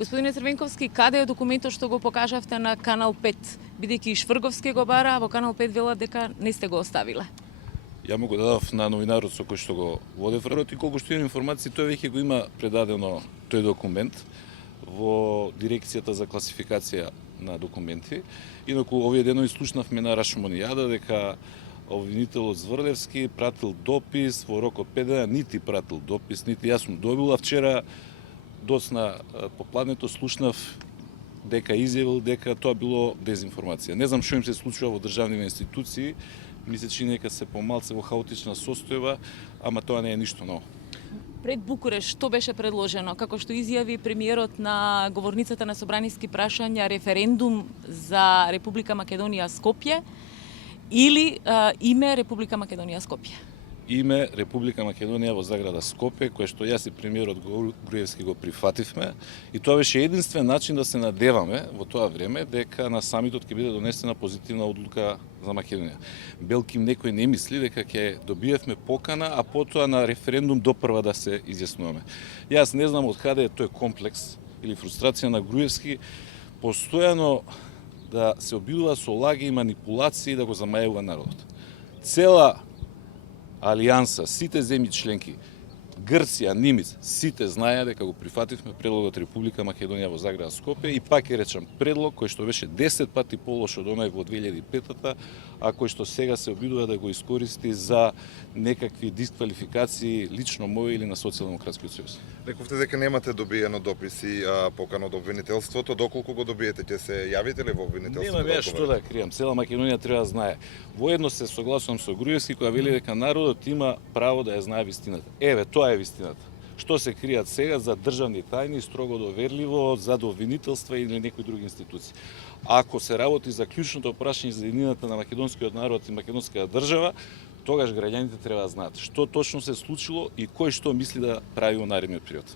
Господине Црвенковски, каде е документот што го покажавте на Канал 5? Бидејќи и Шврговски го бара, а во Канал 5 велат дека не сте го оставиле. Ја му го дадов на новинарот со кој што го водев работ и колку што имам информации, тој веќе го има предадено тој документ во дирекцијата за класификација на документи. Инаку овие денови слушнавме на Рашмонијада дека обвинителот Зврлевски пратил допис во рок од 5 дена, нити пратил допис, нити јас сум добила. Вчера доцна попладнето слушнав дека изјавил дека тоа било дезинформација. Не знам што им се случува во државните институции, ми се чини дека се помалце во хаотична состојба, ама тоа не е ништо ново. Пред Букуреш, што беше предложено? Како што изјави премиерот на говорницата на собраниски прашања, референдум за Република Македонија Скопје или име Република Македонија Скопје? Име Република Македонија во заграда Скопје, кое што јас и премиерот Груевски го прифативме, и тоа беше единствен начин да се надеваме во тоа време дека на самитот ќе биде донесена позитивна одлука за Македонија. Белким некој не мисли дека ќе добиевме покана, а потоа на референдум допрва да се изјаснуваме. Јас не знам од каде е тој комплекс или фрустрација на Груевски постојано да се обидува со лаги и манипулации да го замајува народот. Цела Алијанса, сите земји членки, Грција, Нимец, сите знаеа дека го прифативме предлогот Република Македонија во заграда Скопје и пак ќе речам предлог кој што беше 10 пати полош од онај во 2005-та, а кој што сега се обидува да го искористи за некакви дисквалификации лично мој или на Социјалдемократскиот сојуз. Рековте дека немате добиено дописи покана од обвинителството, доколку го добиете, ќе се јавите ли во обвинителството? Нема што да кријам, цела Македонија треба да знае. Воедно се согласувам со Груевски која вели дека народот има право да ја знае вистината. Еве, тоа е вистината. Што се кријат сега за државни тајни, строго доверливо, за обвинителства или некои други институции. Ако се работи за клучното прашање за единината на македонскиот народ и македонската држава, тогаш граѓаните треба да знаат што точно се случило и кој што мисли да прави во наредниот период.